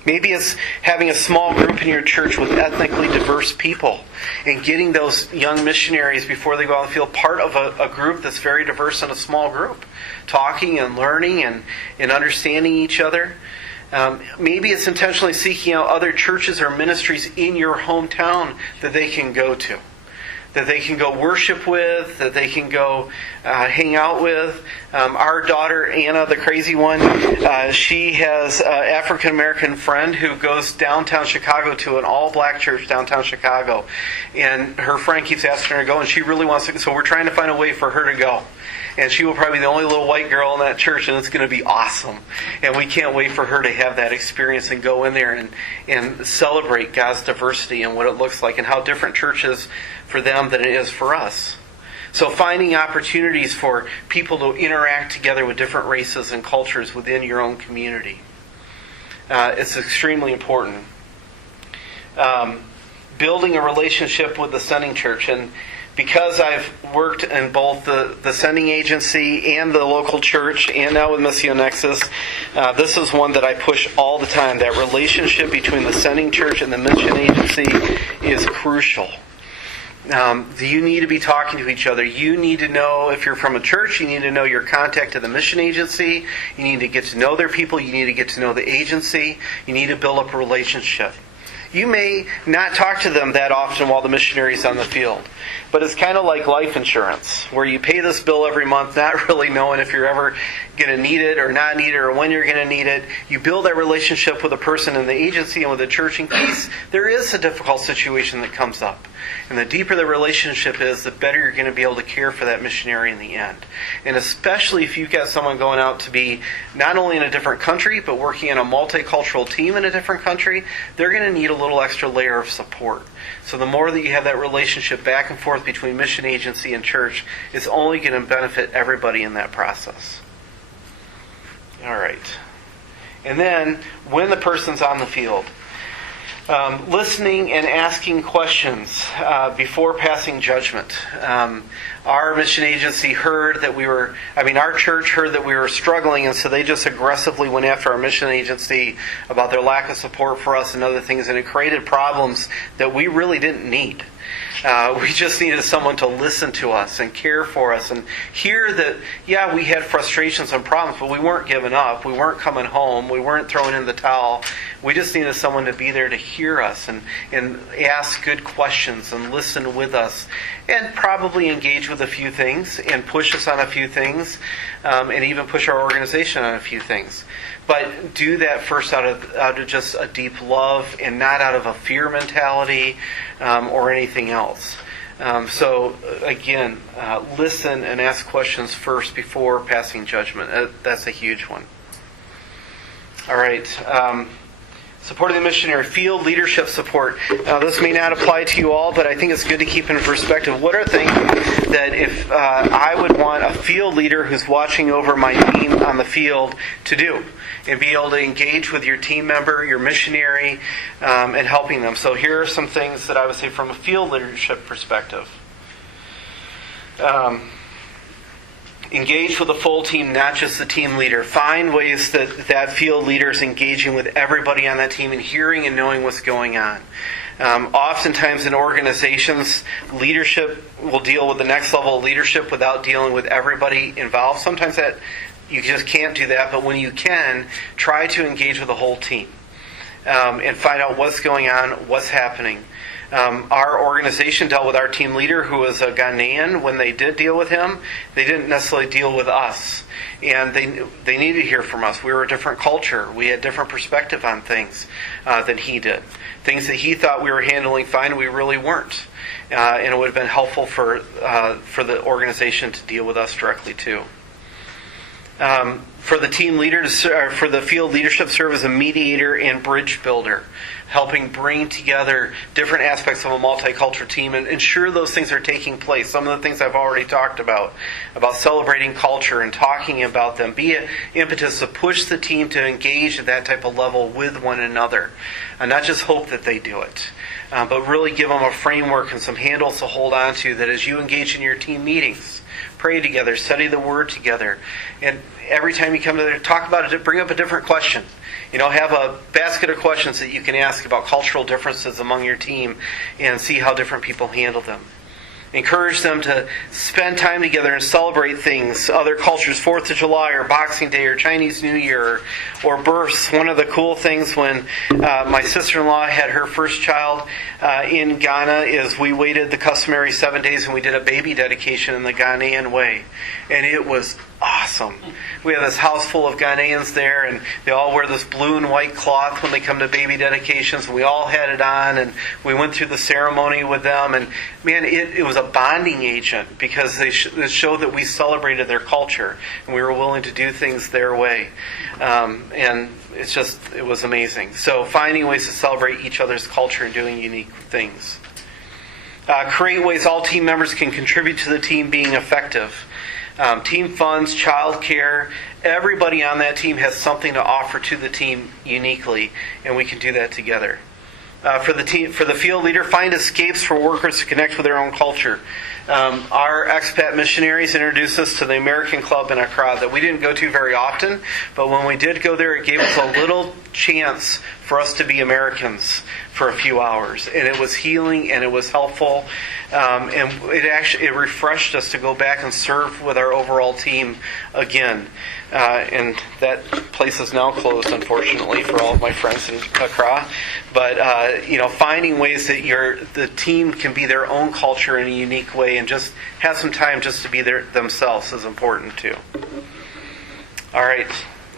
Maybe it's having a small group in your church with ethnically diverse people and getting those young missionaries before they go out in the field part of a group that's very diverse in a small group, talking and learning and understanding each other. Maybe it's intentionally seeking out other churches or ministries in your hometown that they can go to. that they can go worship with, that they can go hang out with. Our daughter, Anna, the crazy one, she has an African-American friend who goes downtown Chicago to an all-black church downtown Chicago. And her friend keeps asking her to go, and she really wants to. So we're trying to find a way for her to go. And she will probably be the only little white girl in that church, and it's going to be awesome. And we can't wait for her to have that experience and go in there and celebrate God's diversity and what it looks like and how different church is for them than it is for us. So finding opportunities for people to interact together with different races and cultures within your own community. It's extremely important. Building a relationship with the sending church. And because I've worked in both the sending agency and the local church, and now with Missio Nexus, this is one that I push all the time. That relationship between the sending church and the mission agency is crucial. You need to be talking to each other. You need to know, if you're from a church, you need to know your contact to the mission agency. You need to get to know their people. You need to get to know the agency. You need to build up a relationship. You may not talk to them that often while the missionary's on the field. But it's kind of like life insurance, where you pay this bill every month, not really knowing if you're ever going to need it or not need it or when you're going to need it. You build that relationship with a person in the agency and with the church in case there is a difficult situation that comes up. And the deeper the relationship is, the better you're going to be able to care for that missionary in the end. And especially if you've got someone going out to be not only in a different country, but working in a multicultural team in a different country, they're going to need a little extra layer of support. So the more that you have that relationship back and forth between mission agency and church, it's only going to benefit everybody in that process. All right. And then, when the person's on the field, listening and asking questions before passing judgment. Our mission agency heard that our church heard that we were struggling, and so they just aggressively went after our mission agency about their lack of support for us and other things, and it created problems that we really didn't need. We just needed someone to listen to us and care for us and hear that, yeah, we had frustrations and problems, but we weren't giving up. We weren't coming home. We weren't throwing in the towel. We just needed someone to be there to hear us and ask good questions and listen with us and probably engage with a few things and push us on a few things and even push our organization on a few things. But do that first out of just a deep love and not out of a fear mentality or anything else. So again, listen and ask questions first before passing judgment. That's a huge one. All right. Supporting the missionary, field leadership support. Now, this may not apply to you all, but I think it's good to keep in perspective. What are things that if I would want a field leader who's watching over my team on the field to do? And be able to engage with your team member, your missionary, and helping them. So here are some things that I would say from a field leadership perspective. Engage with the full team, not just the team leader. Find ways that field leader is engaging with everybody on that team and hearing and knowing what's going on. Oftentimes in organizations, leadership will deal with the next level of leadership without dealing with everybody involved. Sometimes that you just can't do that, but when you can, try to engage with the whole team and find out what's going on, what's happening. Our organization dealt with our team leader, who was a Ghanaian. When they did deal with him, they didn't necessarily deal with us. And they needed to hear from us. We were a different culture. We had different perspective on things than he did. Things that he thought we were handling fine, we really weren't. And it would have been helpful for the organization to deal with us directly too. For the team leader, for the field leadership, serve as a mediator and bridge builder, helping bring together different aspects of a multicultural team and ensure those things are taking place. Some of the things I've already talked about celebrating culture and talking about them. Be an impetus to push the team to engage at that type of level with one another. And not just hope that they do it, but really give them a framework and some handles to hold on to that as you engage in your team meetings. Pray together, study the Word together. And every time you come together, talk about it, bring up a different question. Have a basket of questions that you can ask about cultural differences among your team and see how different people handle them. Encourage them to spend time together and celebrate things, other cultures, 4th of July or Boxing Day or Chinese New Year or births. One of the cool things when my sister-in-law had her first child in Ghana is we waited the customary 7 days and we did a baby dedication in the Ghanaian way. And it was awesome. We had this house full of Ghanaians there, and they all wear this blue and white cloth when they come to baby dedications. We all had it on, and we went through the ceremony with them. And man, it was a bonding agent because it showed that we celebrated their culture and we were willing to do things their way. And it was amazing. So finding ways to celebrate each other's culture and doing unique things. Create ways all team members can contribute to the team being effective. Team funds, childcare, everybody on that team has something to offer to the team uniquely, and we can do that together. For the field leader, find escapes for workers to connect with their own culture. Our expat missionaries introduced us to the American Club in Accra that we didn't go to very often, but when we did go there, it gave us a little chance for us to be Americans for a few hours, and it was healing and it was helpful, and it refreshed us to go back and serve with our overall team again. And that place is now closed, unfortunately, for all of my friends in Accra. But finding ways that the team can be their own culture in a unique way and just have some time just to be themselves is important too. All right,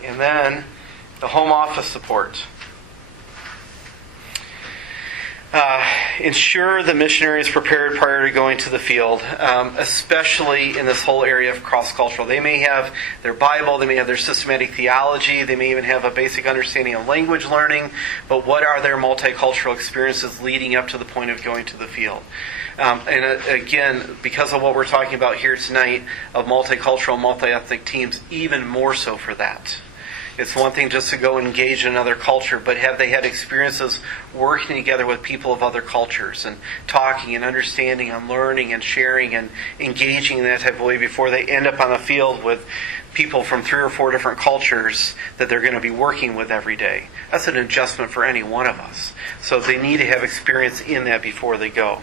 and then the home office support. Ensure the missionary is prepared prior to going to the field, especially in this whole area of cross-cultural. They may have their Bible, they may have their systematic theology, they may even have a basic understanding of language learning, but what are their multicultural experiences leading up to the point of going to the field? Again, because of what we're talking about here tonight, of multicultural, multi-ethnic teams, even more so for that. It's one thing just to go engage in another culture, but have they had experiences working together with people of other cultures and talking and understanding and learning and sharing and engaging in that type of way before they end up on the field with people from 3 or 4 different cultures that they're going to be working with every day? That's an adjustment for any one of us. So they need to have experience in that before they go.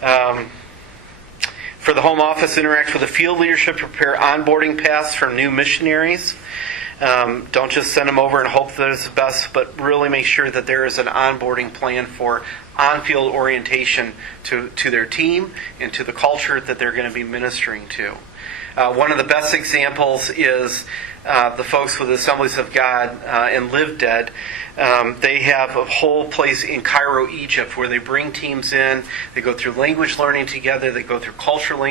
For the home office, interact with the field leadership, prepare onboarding paths for new missionaries. Don't just send them over and hope that it's the best, but really make sure that there is an onboarding plan for on-field orientation to their team and to the culture that they're going to be ministering to. One of the best examples is the folks with Assemblies of God and Live Dead. They have a whole place in Cairo, Egypt, where they bring teams in. They go through language learning together. They go through cultural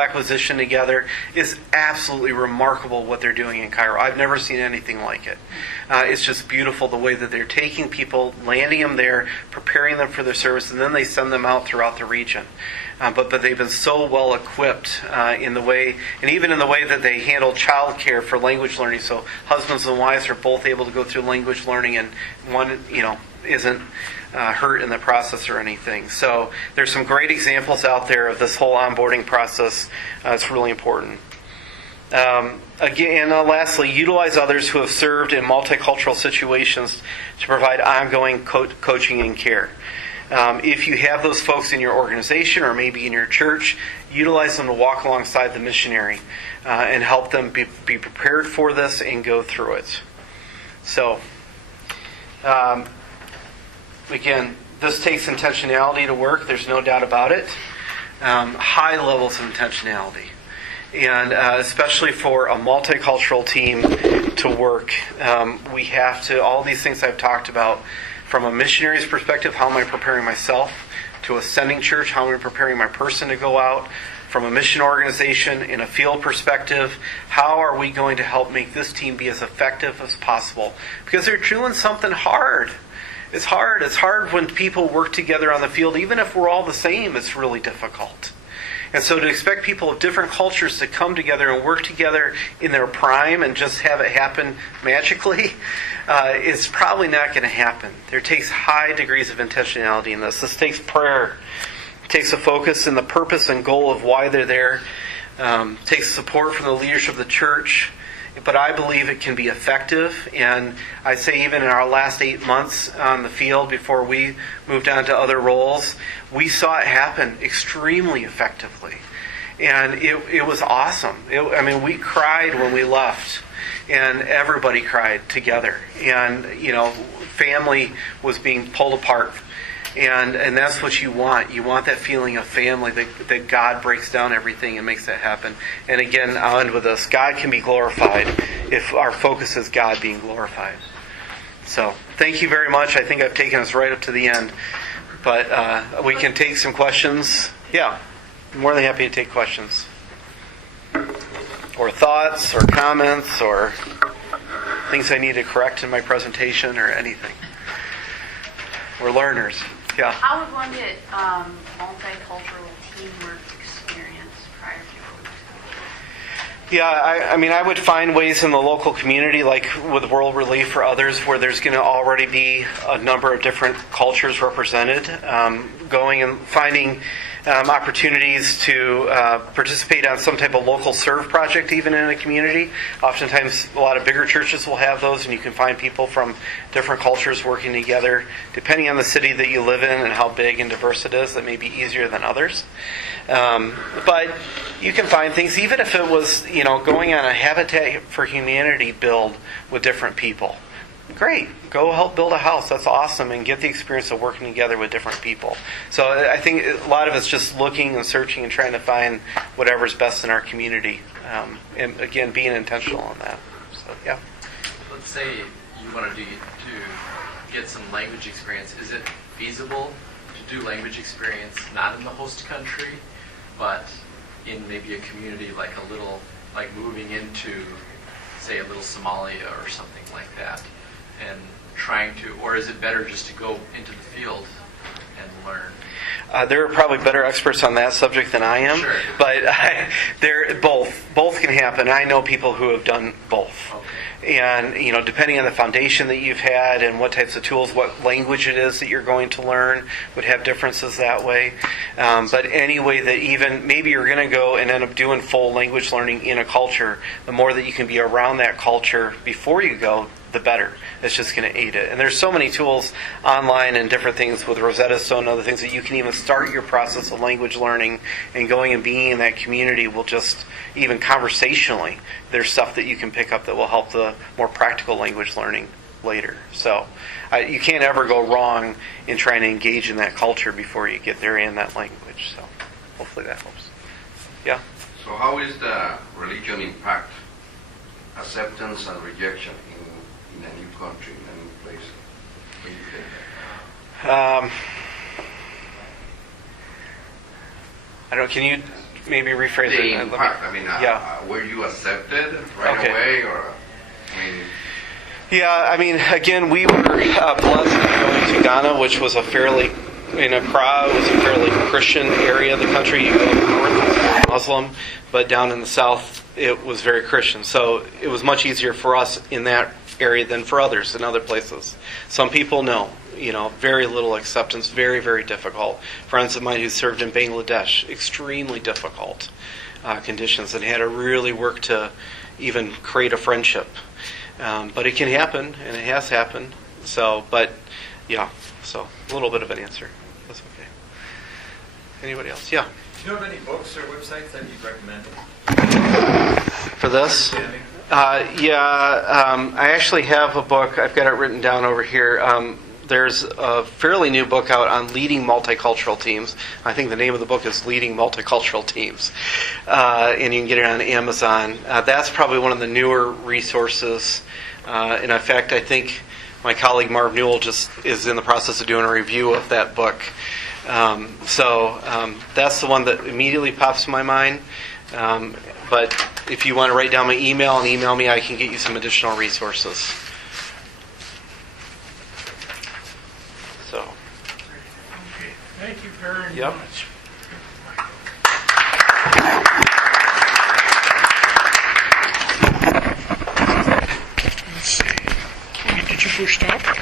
acquisition together. It's absolutely remarkable what they're doing in Cairo. I've never seen anything like it. It's just beautiful the way that they're taking people, landing them there, preparing them for their service, and then they send them out throughout the region. But they've been so well equipped in the way, and even in the way that they handle childcare for language learning. So husbands and wives are both able to go through language learning, and one, isn't hurt in the process or anything. So there's some great examples out there of this whole onboarding process. It's really important. Lastly, utilize others who have served in multicultural situations to provide ongoing coaching and care. If you have those folks in your organization or maybe in your church, utilize them to walk alongside the missionary and help them be prepared for this and go through it. So, again, this takes intentionality to work. There's no doubt about it. High levels of intentionality. And especially for a multicultural team to work, we have to, all these things I've talked about, from a missionary's perspective, how am I preparing myself? To a sending church, how am I preparing my person to go out? From a mission organization, in a field perspective, how are we going to help make this team be as effective as possible? Because they're doing something hard. It's hard. It's hard when people work together on the field. Even if we're all the same, it's really difficult. And so to expect people of different cultures to come together and work together in their prime and just have it happen magically, it's probably not going to happen. There takes high degrees of intentionality in this. This takes prayer. It takes a focus in the purpose and goal of why they're there. It takes support from the leadership of the church. but I believe it can be effective. And I'd say even in our last 8 months on the field before we moved on to other roles, we saw it happen extremely effectively. And it was awesome. We cried when we left, and everybody cried together. And, family was being pulled apart. And that's what you want. You want that feeling of family, that God breaks down everything and makes that happen. And again, I'll end with this. God can be glorified if our focus is God being glorified. So, thank you very much. I think I've taken us right up to the end. But we can take some questions. Yeah, I'm more than happy to take questions. Or thoughts, or comments, or things I need to correct in my presentation, or anything. We're learners. Yeah. How would one get multicultural teamwork experience prior to your Yeah, I would find ways in the local community, like with World Relief or others, where there's going to already be a number of different cultures represented. Going and finding opportunities to participate on some type of local serve project, even in a community. Oftentimes, a lot of bigger churches will have those, and you can find people from different cultures working together. Depending on the city that you live in and how big and diverse it is, that may be easier than others. But you can find things, even if it was, going on a Habitat for Humanity build with different people. Great. Go help build a house. That's awesome. And get the experience of working together with different people. So I think a lot of it's just looking and searching and trying to find whatever's best in our community. And again, being intentional on that. So, yeah. Let's say you wanted to get some language experience. Is it feasible to do language experience not in the host country, but in maybe a community like moving into, say, a little Somalia or something like that? And trying to, or is it better just to go into the field and learn? There are probably better experts on that subject than I am, Sure. But they're both can happen. I know people who have done both. Okay. And, depending on the foundation that you've had and what types of tools, what language it is that you're going to learn would have differences that way. But any way that even, maybe you're going to go and end up doing full language learning in a culture, the more that you can be around that culture before you go, the better. It's just going to aid it. And there's so many tools online and different things with Rosetta Stone and other things that you can even start your process of language learning, and going and being in that community will just, even conversationally, there's stuff that you can pick up that will help the more practical language learning later. So you can't ever go wrong in trying to engage in that culture before you get there and that language. So hopefully that helps. Yeah? So how is the religion impact acceptance and rejection in a new country, in a new place? When you get there? I don't know, can you maybe rephrase The it? impact, were you accepted right away, or, Yeah, again, we were blessed in going to Ghana, which was a fairly Christian area of the country. You go up north, it's Muslim, but down in the south, it was very Christian. So it was much easier for us in that area than for others in other places. Some people know, very little acceptance, very, very difficult. Friends of mine who served in Bangladesh, extremely difficult conditions, and had to really work to even create a friendship. But it can happen, and it has happened. So a little bit of an answer. That's okay. Anybody else? Yeah. Do you have any books or websites that you'd recommend? For this? I actually have a book. I've got it written down over here. There's a fairly new book out on leading multicultural teams. I think the name of the book is Leading Multicultural Teams. And you can get it on Amazon. That's probably one of the newer resources. And in fact, I think my colleague Marv Newell just is in the process of doing a review of that book. So that's the one that immediately pops in my mind. But if you want to write down my email and email me, I can get you some additional resources. So. Okay, thank you very Yep. much. Let's see. Did you push stop?